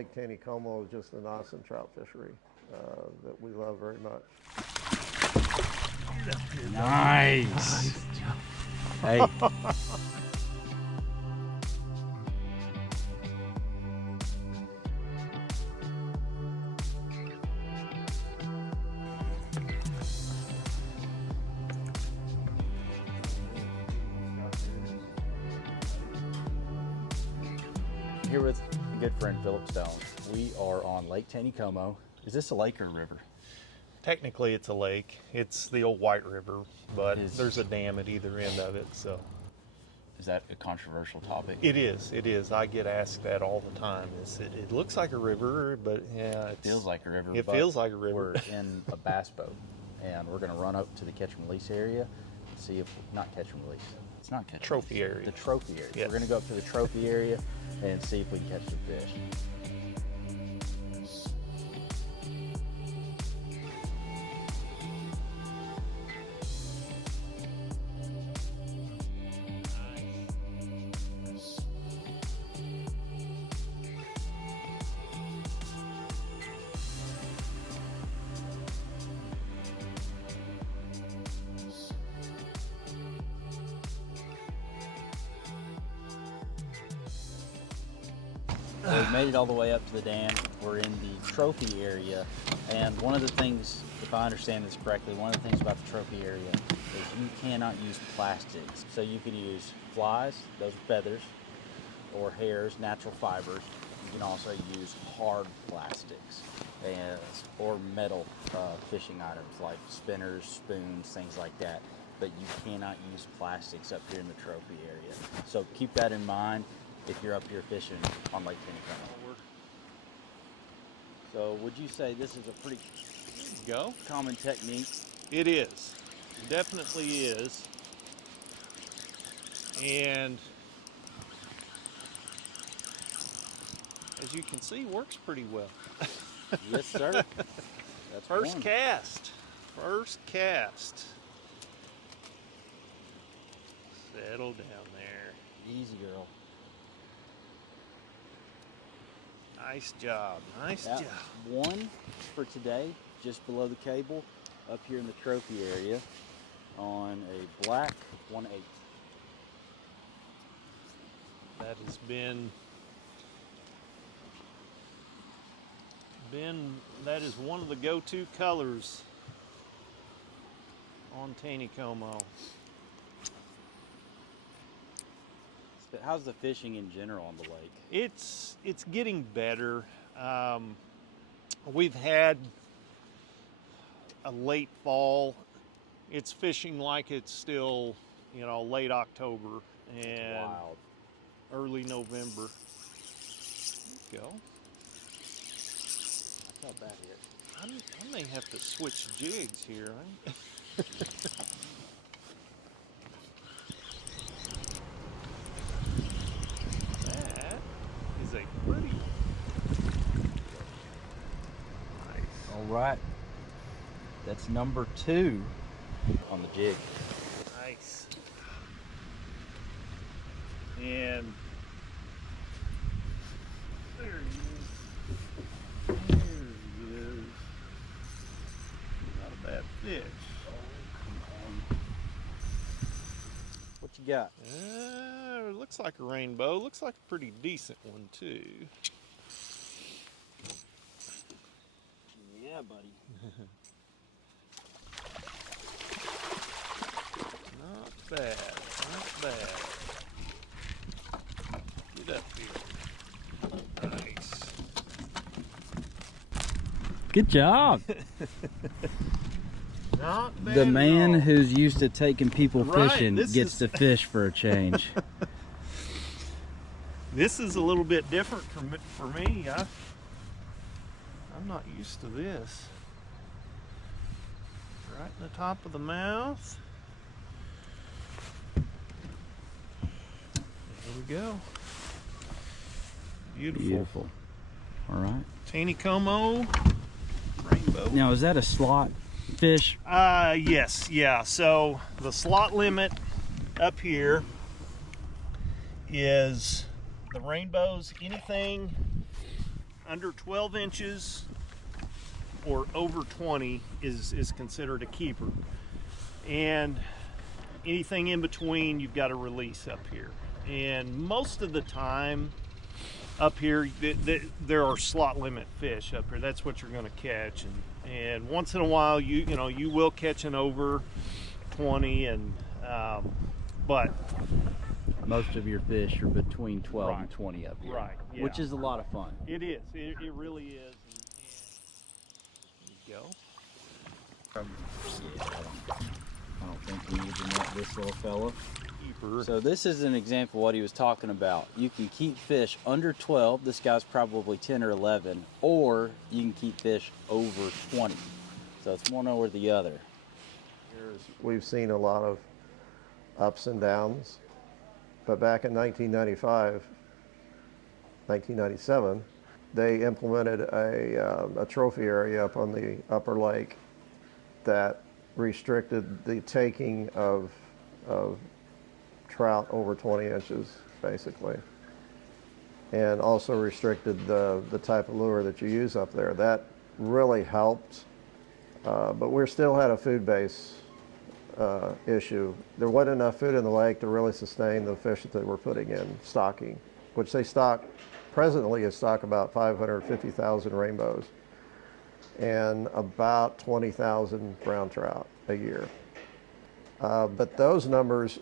Lake Taneycomo is just an awesome trout fishery that we love very much. Nice. Hey. Here with a good friend, Phillip Stone. We are on Lake Taneycomo. Is this a lake or a river? Technically, it's a lake. It's the old White River, but there's a dam at either end of it, so. Is that a controversial topic? It is, it is. I get asked that all the time. It looks like a river, but yeah. It feels like a river. It feels like a river. We're in a bass boat, and we're gonna run up to the catch and release area and see if, not catch and release. It's not catch. Trophy area. The trophy area. Yes. We're gonna go up to the trophy area and see if we can catch some fish. So we've made it all the way up to the dam. We're in the trophy area, and one of the things, if I understand this correctly, one of the things about the trophy area is you cannot use plastics. So you can use flies, those are feathers, or hairs, natural fibers. You can also use hard plastics or metal fishing items like spinners, spoons, things like that. But you cannot use plastics up here in the trophy area. So keep that in mind if you're up here fishing on Lake Taneycomo. So would you say this is a pretty common technique? It is. It definitely is. And as you can see, works pretty well. Yes, sir. That's First one. cast. First cast. Settle down there. Easy, girl. Nice job. Nice That job. was one for today, just below the cable, up here in the trophy area on a black 1/8. That has been that is one of the go-to colors on Taneycomo. How's the fishing in general on the lake? It's getting better. We've had a late fall. It's fishing like it's still, late October and Wild. early November. There you go. That's not bad here. I may have to switch jigs here. That is a pretty nice. All right. That's number 2 on the jig. Nice. And there he is. There he is. Not a bad fish. What you got? It looks like a rainbow. Looks like a pretty decent one too. Yeah, buddy. Not bad. Not bad. Get up here. Nice. Good job. Not bad. The man at all. who's used to taking people Right, fishing this gets is- to fish for a change. This is a little bit different for me. I'm not used to this. Right in the top of the mouth. There we go. Beautiful. Beautiful. All right. Taneycomo rainbow. Now, is that a slot fish? Yes, yeah. So the slot limit up here is the rainbows. Anything under 12 inches or over 20 is considered a keeper. And anything in between, you've got to release up here. And most of the time up here, there are slot limit fish up here. That's what you're going to catch. And once in a while, you will catch an over 20, but Most of your fish are between 12 Right. and 20 up here, Right, yeah. which is a lot of fun. it is. It really is. There you go. Yeah, I don't think we need to net this little fella. Keeper. So this is an example of what he was talking about. You can keep fish under 12. This guy's probably 10 or 11, or you can keep fish over 20. So it's one or the other. We've seen a lot of ups and downs, but back in 1995, 1997, they implemented a trophy area up on the upper lake that restricted the taking of trout over 20 inches, basically, and also restricted the type of lure that you use up there. That really helped, but we still had a food base issue. There wasn't enough food in the lake to really sustain the fish that they were putting in, stocking, which they presently stock about 550,000 rainbows and about 20,000 brown trout a year. But those numbers,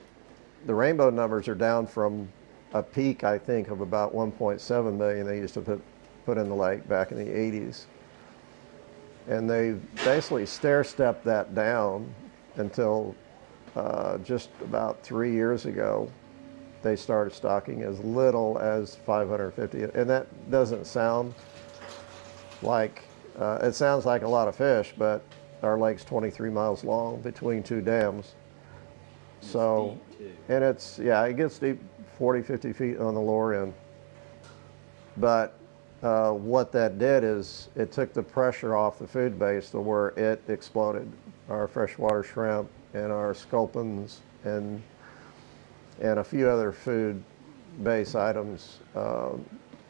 the rainbow numbers, are down from a peak, I think, of about 1.7 million they used to put in the lake back in the 80s. And they basically stair-stepped that down until just about 3 years ago, they started stocking as little as 550. And that doesn't sound like, it sounds like a lot of fish, but our lake's 23 miles long between two dams. So, and it gets deep, 40, 50 feet on the lower end. But what that did is it took the pressure off the food base to where it exploded. Our freshwater shrimp and our sculpins and a few other food base items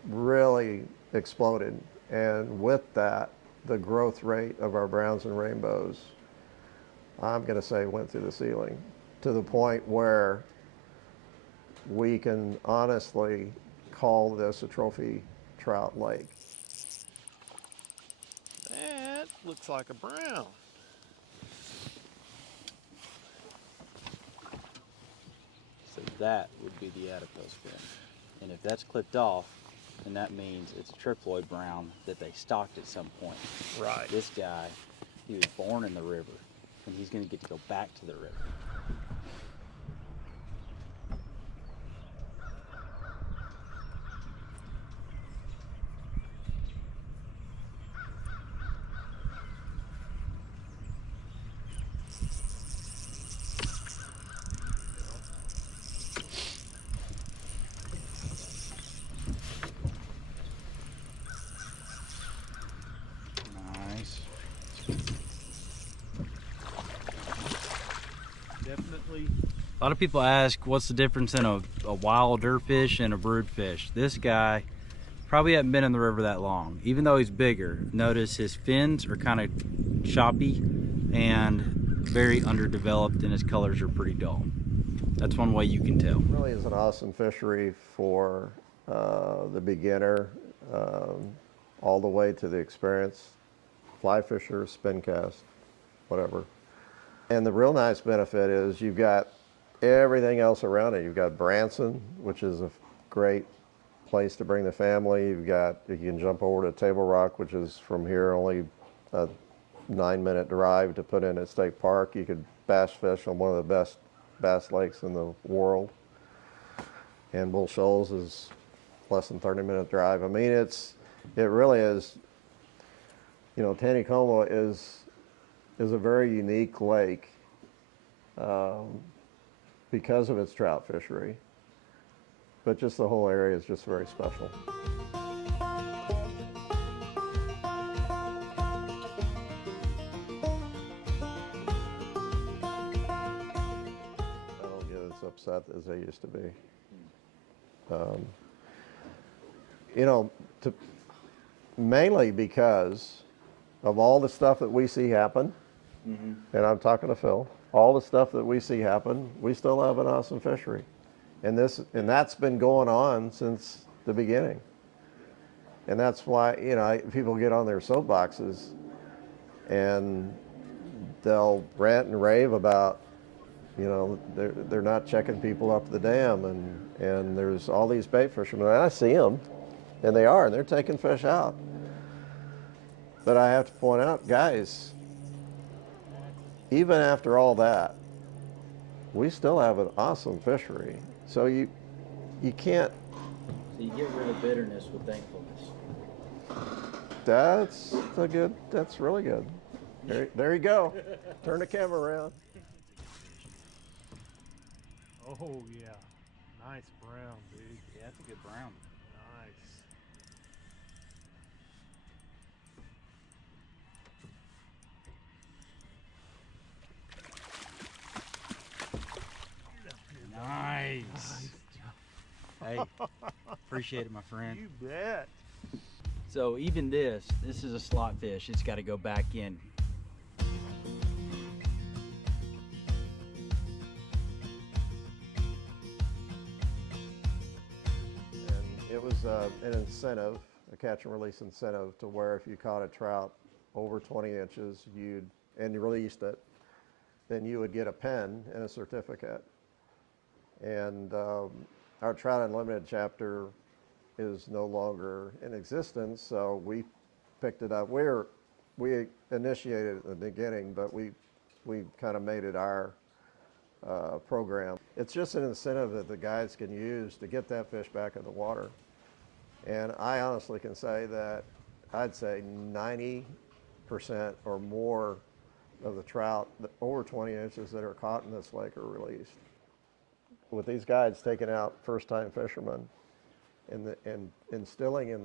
really exploded. And with that, the growth rate of our browns and rainbows, I'm going to say, went through the ceiling, to the point where we can honestly call this a trophy trout lake. That looks like a brown. So that would be the adipose fin. And if that's clipped off, then that means it's a triploid brown that they stocked at some point. Right. This guy, he was born in the river, and he's going to get to go back to the river. Nice. Definitely. A lot of people ask, what's the difference in a wilder fish and a brood fish? This guy probably hasn't been in the river that long. Even though he's bigger, notice his fins are kind of choppy and very underdeveloped, and his colors are pretty dull. That's one way you can tell. It really is an awesome fishery for the beginner, all the way to the experienced fly fisher, spin cast, whatever. And the real nice benefit is you've got everything else around it. You've got Branson, which is a great place to bring the family. You can jump over to Table Rock, which is from here only a 9-minute drive to put in at State Park. You could bass fish on one of the best bass lakes in the world. And Bull Shoals is less than 30-minute drive. I mean, it really is, Taneycomo is a very unique lake because of its trout fishery, but just the whole area is just very special. I don't get as upset as they used to be. mainly because of all the stuff that we see happen, and I'm talking to Phil, all the stuff that we see happen, we still have an awesome fishery. And that's been going on since the beginning. And that's why, people get on their soapboxes and they'll rant and rave about, they're not checking people up the dam, and there's all these bait fishermen, and I see them, and they're taking fish out. But I have to point out, guys, even after all that, we still have an awesome fishery. So you can't. So you get rid of bitterness with thankfulness. That's really good. There you go. Turn the camera around. Oh yeah, nice brown, dude. Yeah, that's a good brown. Nice. Nice. Hey, appreciate it, my friend. You bet. So even this is a slot fish. It's got to go back in. And it was an incentive, a catch and release incentive, to where if you caught a trout over 20 inches, and you released it, then you would get a pen and a certificate. And our Trout Unlimited chapter is no longer in existence, so we picked it up. We initiated it at the beginning, but we kind of made it our program. It's just an incentive that the guys can use to get that fish back in the water. And I honestly can say that I'd say 90% or more of the trout over 20 inches that are caught in this lake are released. With these guides taking out first-time fishermen and instilling in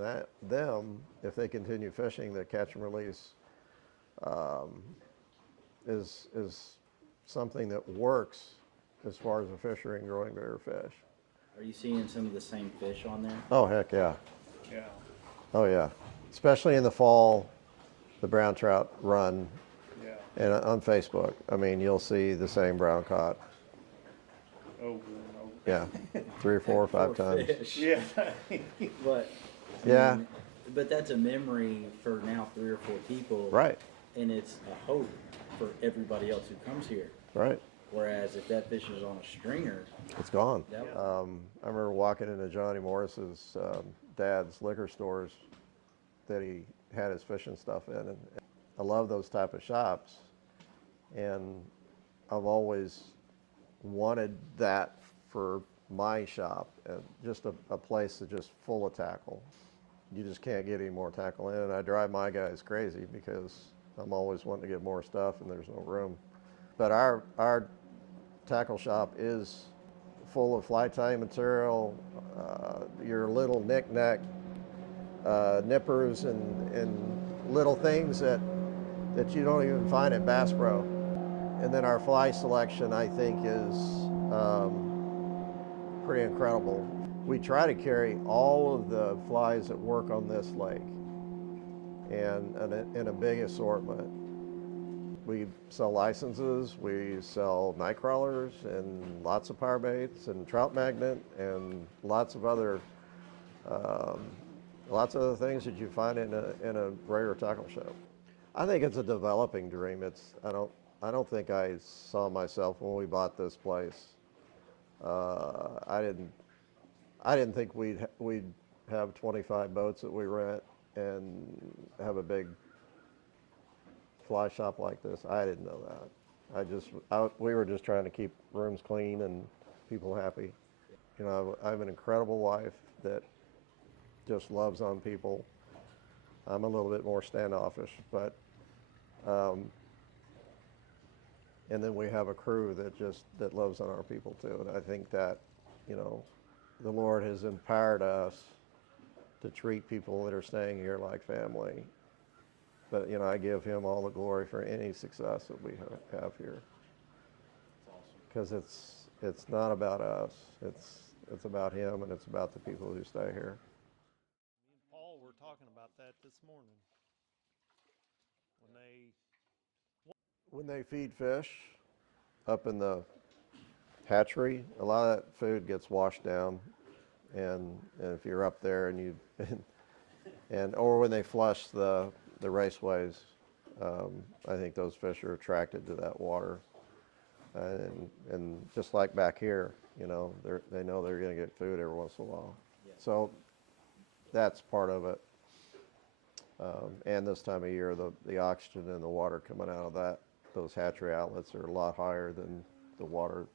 them, if they continue fishing, that catch and release is something that works as far as the fishery and growing bigger fish. Are you seeing some of the same fish on there? Oh, heck yeah. Yeah. Oh, yeah. Especially in the fall, the brown trout run. Yeah. And on Facebook, I mean, you'll see the same brown caught. Over and Yeah, 3 or 4 or 5 Poor times. fish. over. Yeah. But Yeah. But that's a memory for now 3 or 4 people. Right, And it's a hope for everybody else who comes here. right. Whereas if that fish is on a stringer, It's gone. that I remember walking into Johnny Morris's dad's liquor stores that he had his fishing stuff in, and I love those type of shops, and I've always wanted that for my shop, just a place that's just full of tackle. You just can't get any more tackle in, and I drive my guys crazy because I'm always wanting to get more stuff and there's no room. But our tackle shop is full of fly tying material, your little knick-knack nippers and little things that you don't even find at Bass Pro. And then our fly selection, I think, is pretty incredible. We try to carry all of the flies that work on this lake and in a big assortment. We sell licenses, we sell night crawlers and lots of power baits and trout magnet and lots of other things that you find in a regular tackle shop. I think it's a developing dream. I don't think I saw myself when we bought this place. I didn't think we'd have 25 boats that we rent and have a big fly shop like this. I didn't know that. We were just trying to keep rooms clean and people happy. You know, I have an incredible wife that just loves on people. I'm a little bit more standoffish, but and then we have a crew that loves on our people too. And I think that, you know, the Lord has empowered us to treat people that are staying here like family. But, you know, I give him all the glory for any success that we have here. Because it's not about us. It's about him, and it's about the people who stay here. Me and Paul were talking about that this morning. morning. When they feed fish up in the hatchery, a lot of that food gets washed down, and if you're up there and you or when they flush the raceways, I think those fish are attracted to that water, and just like back here, you know, they know they're going to get food every once in a while. Yeah. So that's part of it. And this time of year, the oxygen in the water coming out of those hatchery outlets are a lot higher than the water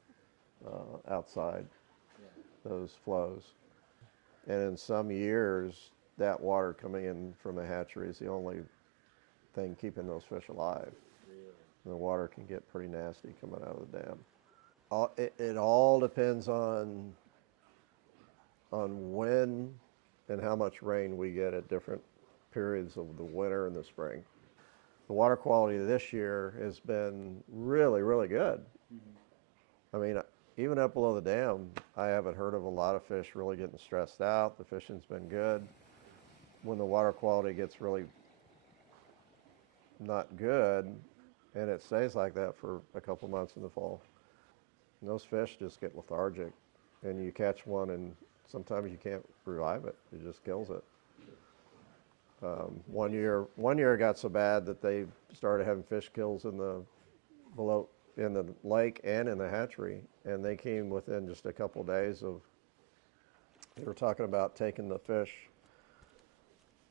outside Yeah. those flows. And in some years, that water coming in from the hatchery is the only thing keeping those fish alive. Really? And the water can get pretty nasty coming out of the dam. It all depends on when and how much rain we get at different periods of the winter and the spring. The water quality this year has been really, really good. I mean, even up below the dam, I haven't heard of a lot of fish really getting stressed out. The fishing's been good. When the water quality gets really not good, and it stays like that for a couple months in the fall, and those fish just get lethargic, and you catch one and sometimes you can't revive it. It just kills it. One year it got so bad that they started having fish kills in the lake and in the hatchery, and they came within just a couple days of. They were talking about taking the fish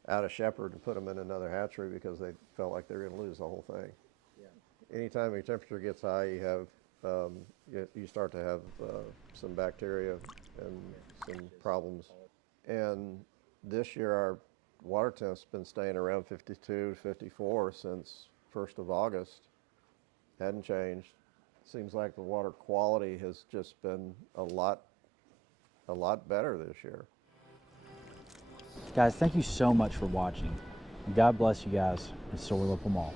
out of Shepherd and put them in another hatchery because they felt like they were going to lose the whole thing. Yeah. Anytime your temperature gets high, you have you start to have some bacteria and some problems. And this year our water temp's been staying around 52 to 54 since 1st of August. Hadn't changed. Seems like the water quality has just been a lot better this year. Guys, thank you so much for watching. And God bless you guys, and so will Mall.